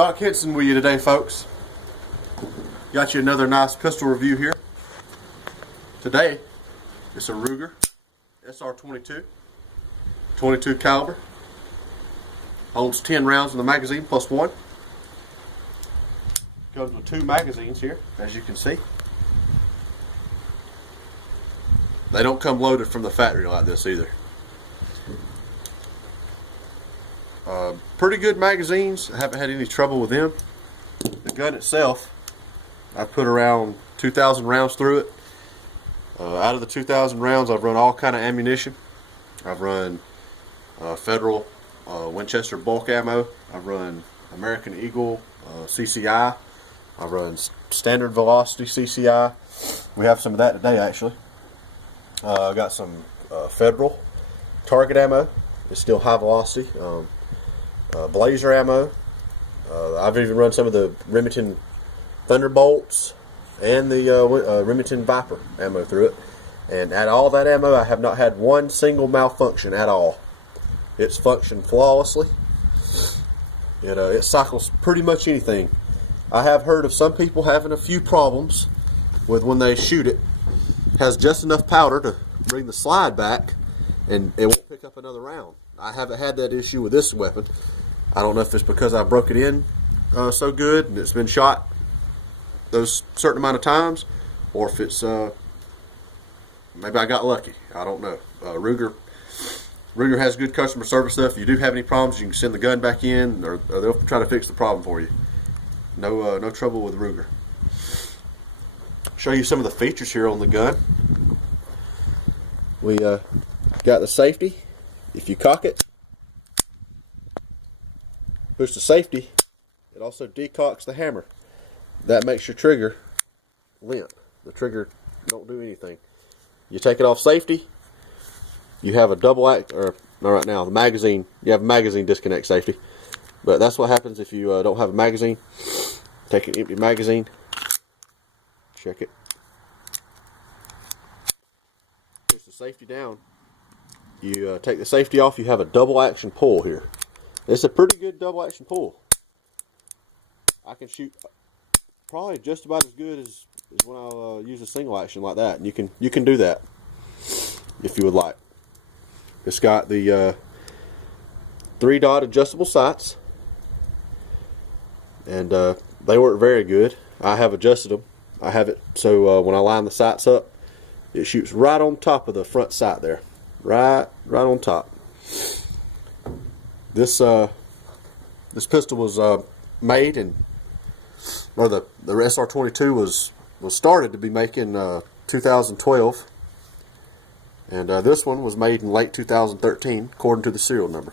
Doc Henson with you today, folks. Got you another nice pistol review here. Today, it's a Ruger SR22, 22 caliber. Holds 10 rounds in the magazine plus one. Comes with two magazines here, as you can see. They don't come loaded from the factory like this either. Pretty good magazines. I haven't had any trouble with them. The gun itself, I put around 2,000 rounds through it. Out of the 2,000 rounds, I've run all kind of ammunition. I've run Federal Winchester bulk ammo. I've run American Eagle CCI. I've run standard velocity CCI. We have some of that today, actually. I've got some Federal target ammo. It's still high velocity. Blazer ammo. I've even run some of the Remington Thunderbolts and the Remington Viper ammo through it. And at all that ammo, I have not had one single malfunction at all. It's functioned flawlessly. It cycles pretty much anything. I have heard of some people having a few problems with when they shoot it. Has just enough powder to bring the slide back and it won't pick up another round. I haven't had that issue with this weapon. I don't know if it's because I broke it in so good and it's been shot those certain amount of times, or if it's maybe I got lucky. I don't know. Ruger has good customer service stuff. If you do have any problems, you can send the gun back in, or they'll try to fix the problem for you. No trouble with Ruger. Show you some of the features here on the gun. We got the safety. If you cock it, push the safety, it also decocks the hammer. That makes your trigger limp. The trigger don't do anything. You take it off safety, you have a double act, or not right now, the magazine, you have a magazine disconnect safety. But that's what happens if you don't have a magazine. Take an empty magazine, check it, push the safety down. You take the safety off, you have a double action pull here. It's a pretty good double action pull. I can shoot probably just about as good as when I use a single action like that. And you can do that if you would like. It's got the 3-dot adjustable sights, and they work very good. I have adjusted them. I have it so when I line the sights up, it shoots right on top of the front sight there. Right on top. This pistol was made in, or the SR22 was started to be made in 2012, and this one was made in late 2013 according to the serial number.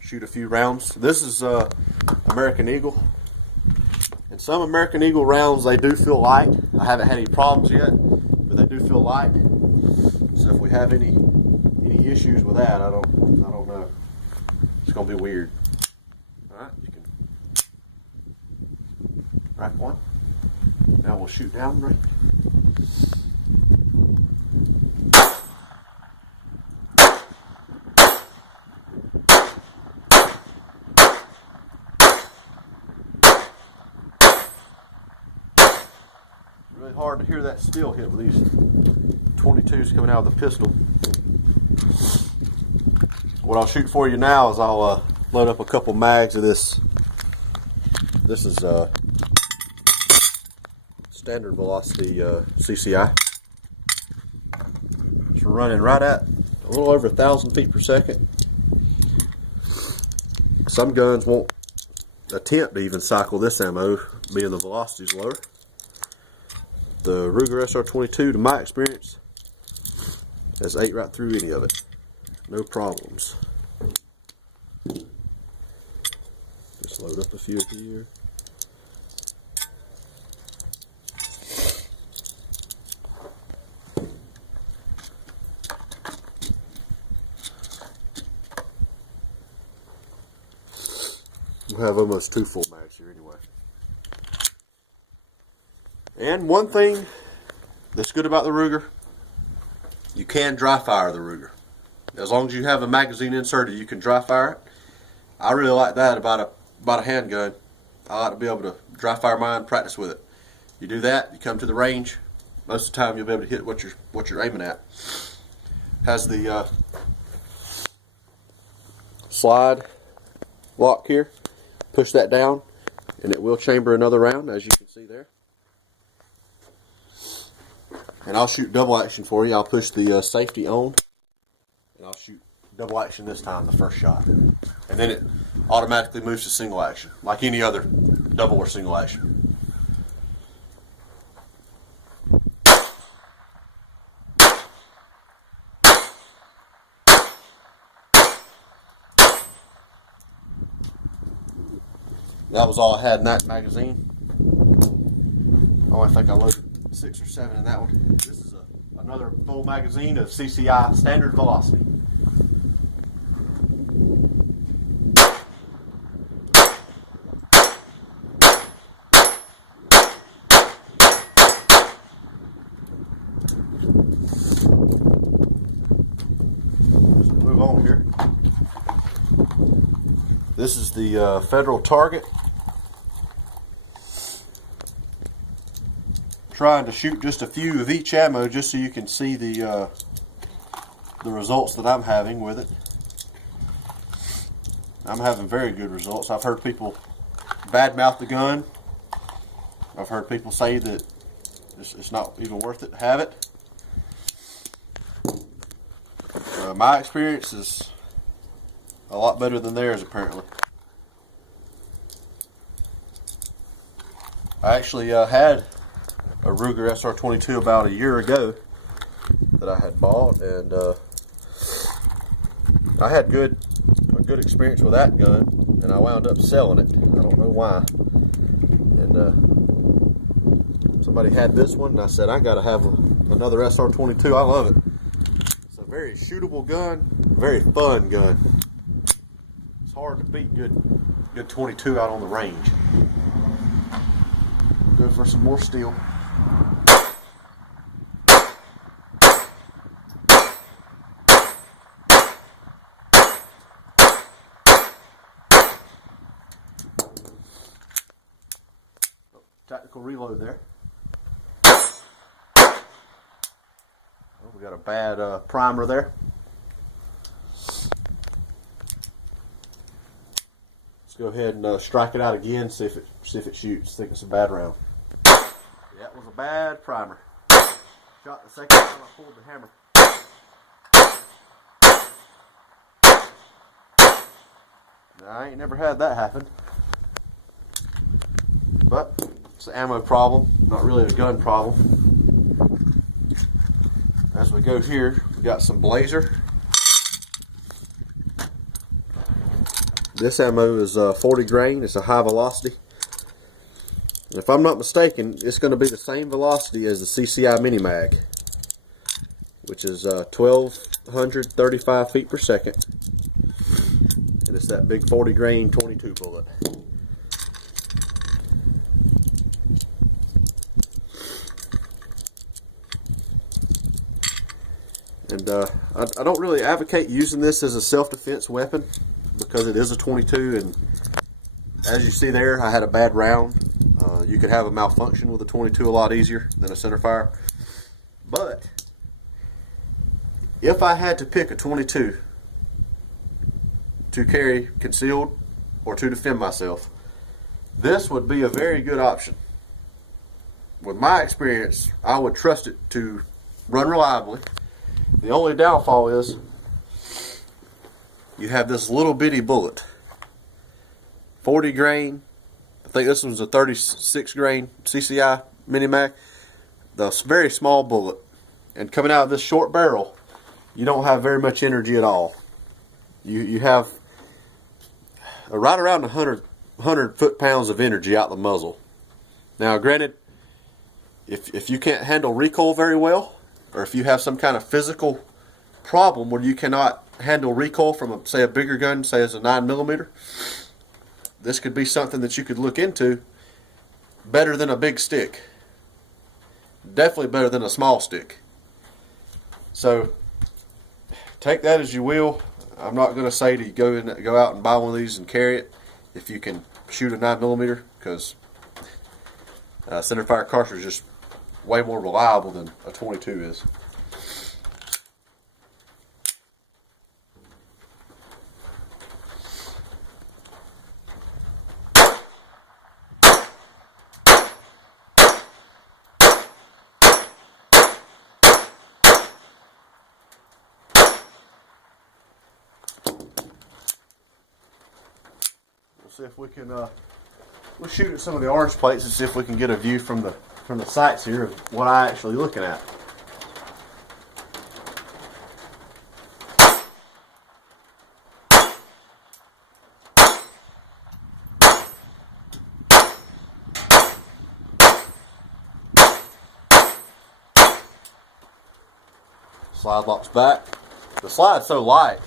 Shoot a few rounds. This is American Eagle, and some American Eagle rounds, they do feel light. I haven't had any problems yet, but they do feel light. So if we have any issues with that, I don't know. It's gonna be weird. All right, you can rack one. Now we'll shoot down right. Really hard to hear that steel hit with these 22s coming out of the pistol. What I'll shoot for you now is I'll load up a couple mags of this. This is standard velocity CCI. It's running right at a little over 1,000 feet per second. Some guns won't attempt to even cycle this ammo, being the velocity's lower. The Ruger SR22, to my experience, has ate right through any of it. No problems. Just load up a few here. We'll have almost 2 full mags here anyway. And one thing that's good about the Ruger, you can dry fire the Ruger. As long as you have a magazine inserted, you can dry fire it. I really like that about bought a handgun, I like to be able to dry fire mine, practice with it. You do that, you come to the range. Most of the time, you'll be able to hit what you're aiming at. Has the slide lock here. Push that down, and it will chamber another round, as you can see there. And I'll shoot double action for you. I'll push the safety on, and I'll shoot double action this time, the first shot. And then it automatically moves to single action, like any other double or single action. That was all I had in that magazine. I only think I loaded 6 or 7 in that one. This is another full magazine of CCI standard velocity. Let's move on here. This is the Federal target. Trying to shoot just a few of each ammo just so you can see the results that I'm having with it. I'm having very good results. I've heard people badmouth the gun. I've heard people say that it's not even worth it to have it. My experience is a lot better than theirs, apparently. I actually had a Ruger SR22 about a year ago that I had bought, and I had a good experience with that gun, and I wound up selling it. I don't know why. And somebody had this one, and I said I got to have another SR22. I love it. It's a very shootable gun, very fun gun. It's hard to beat good 22 out on the range. Go for some more steel. Tactical reload there. Oh, we got a bad primer there. Let's go ahead and strike it out again. See if it shoots. I think it's a bad round. Yeah, it was a bad primer. Shot the second time I pulled the hammer. Now, I ain't never had that happen. But it's an ammo problem, not really a gun problem. As we go here, we got some Blazer. This ammo is 40 grain. It's a high velocity. And if I'm not mistaken, it's going to be the same velocity as the CCI Mini Mag, which is 1,235 feet per second. And it's that big 40 grain 22 bullet. And I don't really advocate using this as a self-defense weapon because it is a 22, and as you see there, I had a bad round. You could have a malfunction with a 22 a lot easier than a centerfire. But if I had to pick a 22 to carry concealed or to defend myself, this would be a very good option. With my experience, I would trust it to run reliably. The only downfall is you have this little bitty bullet, 40 grain. I think this one's a 36 grain CCI Mini Mag. The very small bullet, and coming out of this short barrel, you don't have very much energy at all. You have right around 100 foot-pounds of energy out the muzzle. Now, granted, if you can't handle recoil very well, or if you have some kind of physical problem where you cannot handle recoil from, say, a bigger gun, say as a 9mm, this could be something that you could look into. Better than a big stick. Definitely better than a small stick. So, take that as you will. I'm not going to say to go out and buy one of these and carry it. If you can shoot a 9mm because centerfire cartridge is just way more reliable than a 22 is. See if we can we'll shoot at some of the orange plates and see if we can get a view from the sights here of what I'm actually looking at. Slide locks back. The slide's so light.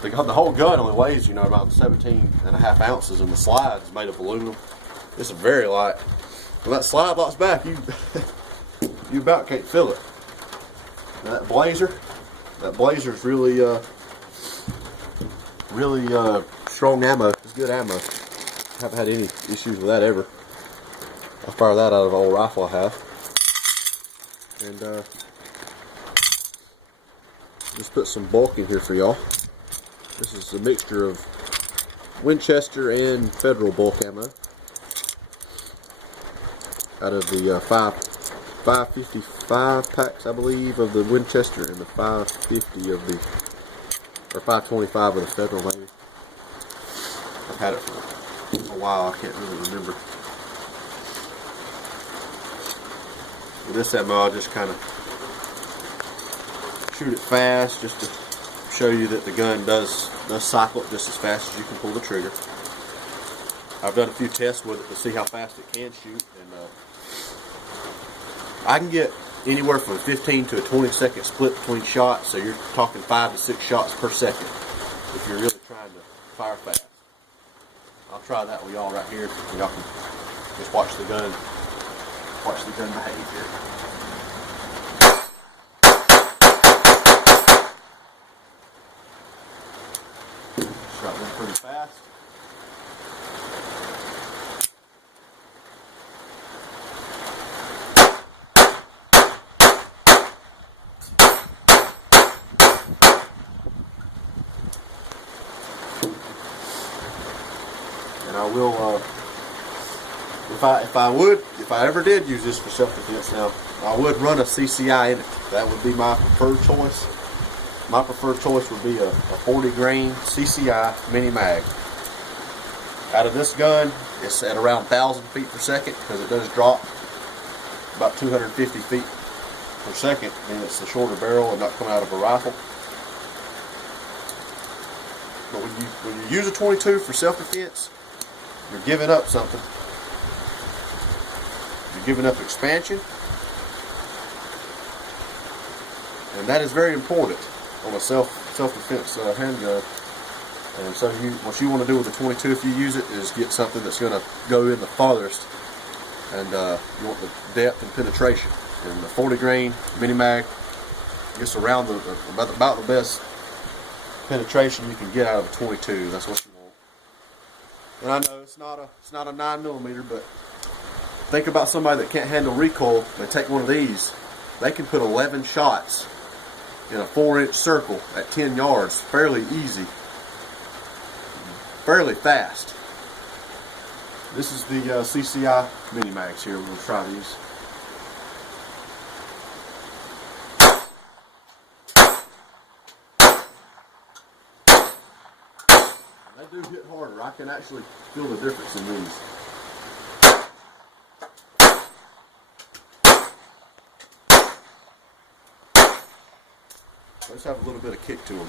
The whole gun only weighs, about 17.5 ounces, and the slide is made of aluminum. It's very light. When that slide locks back, you you about can't feel it. Now that blazer's really strong ammo. It's good ammo. Haven't had any issues with that ever. I fire that out of an old rifle I have, and just put some bulk in here for y'all. This is a mixture of Winchester and Federal bulk ammo out of the 555 packs, I believe, of the Winchester, and the 550 of the, or 525 of the Federal, maybe. I've had it for a while. I can't really remember. With this ammo, I'll just kind of shoot it fast, just to show you that the gun does cycle it just as fast as you can pull the trigger. I've done a few tests with it to see how fast it can shoot, and I can get anywhere from 15 to a 20-second split between shots, so you're talking 5 to 6 shots per second if you're really trying to fire fast. I'll try that with y'all right here, and y'all can just watch the gun behave here. Shot them pretty fast. And I will, if I ever did use this for self-defense now, I would run a CCI in it. That would be my preferred choice. My preferred choice would be a 40 grain CCI mini mag. Out of this gun, it's at around 1,000 feet per second, because it does drop about 250 feet per second, and it's a shorter barrel and not coming out of a rifle. But when you use a 22 for self-defense, you're giving up something. You're giving up expansion, and that is very important on a self-defense handgun. And so what you want to do with the 22, if you use it, is get something that's going to go in the farthest, and you want the depth and penetration. And the 40 grain mini mag gets around about the best penetration you can get out of a 22. That's what you want. And I know it's not a 9mm, but think about somebody that can't handle recoil. They take one of these, they can put 11 shots in a 4-inch circle at 10 yards fairly easy, fairly fast. This is the CCI mini mags here. We'll try these. They do hit harder. I can actually feel the difference in these. Let's have a little bit of kick to them.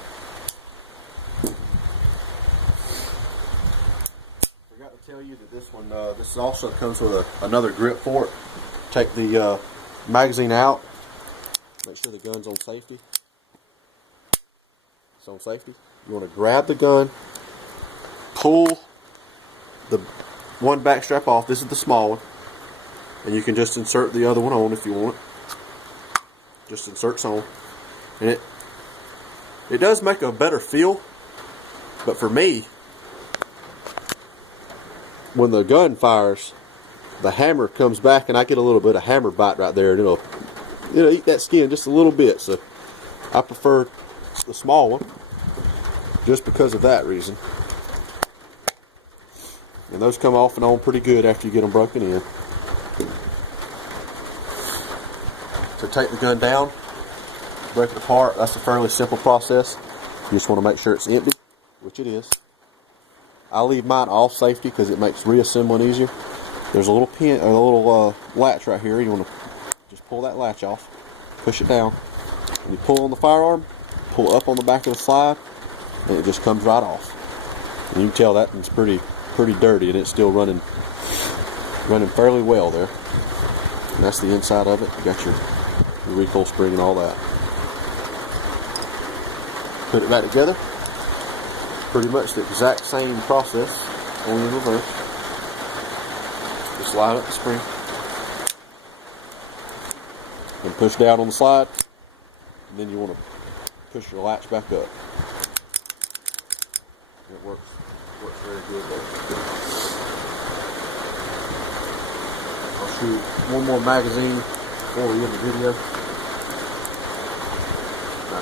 Forgot to tell you that this one, this also comes with another grip for it. Take the magazine out. Make sure the gun's on safety. It's on safety. You want to grab the gun, pull the one back strap off. This is the small one, and you can just insert the other one on if you want it. Just inserts on, and it does make a better feel, but for me, when the gun fires, the hammer comes back and I get a little bit of hammer bite right there, and it'll eat that skin just a little bit. So I prefer the small one just because of that reason. And those come off and on pretty good after you get them broken in. So take the gun down, break it apart. That's a fairly simple process. You just want to make sure it's empty, which it is. I leave mine off safety because it makes reassembling easier. There's a little pin, or a little latch right here. You want to just pull that latch off, push it down, and you pull on the firearm, pull up on the back of the slide, and it just comes right off. And you can tell that one's pretty dirty, and it's still running fairly well there. And that's the inside of it. You got your recoil spring and all that. Put it back together. Pretty much the exact same process, only in reverse. Just slide up the spring and push down on the slide, and then you want to push your latch back up. It works very good there. I'll shoot one more magazine before we end the video. I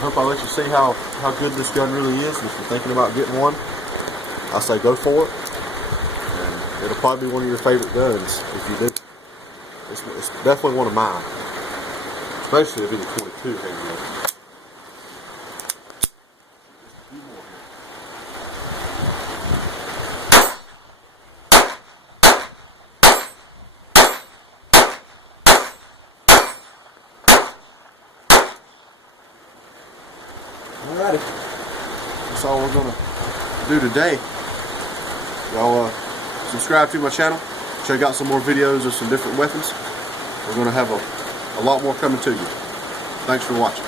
hope I let you see how good this gun really is. And if you're thinking about getting one, I say go for it. And it'll probably be one of your favorite guns if you do. It's definitely one of mine, especially if it's a 22 handgun. Alrighty, that's all we're gonna do today. Y'all subscribe to my channel, check out some more videos of some different weapons. We're gonna have a lot more coming to you. Thanks for watching.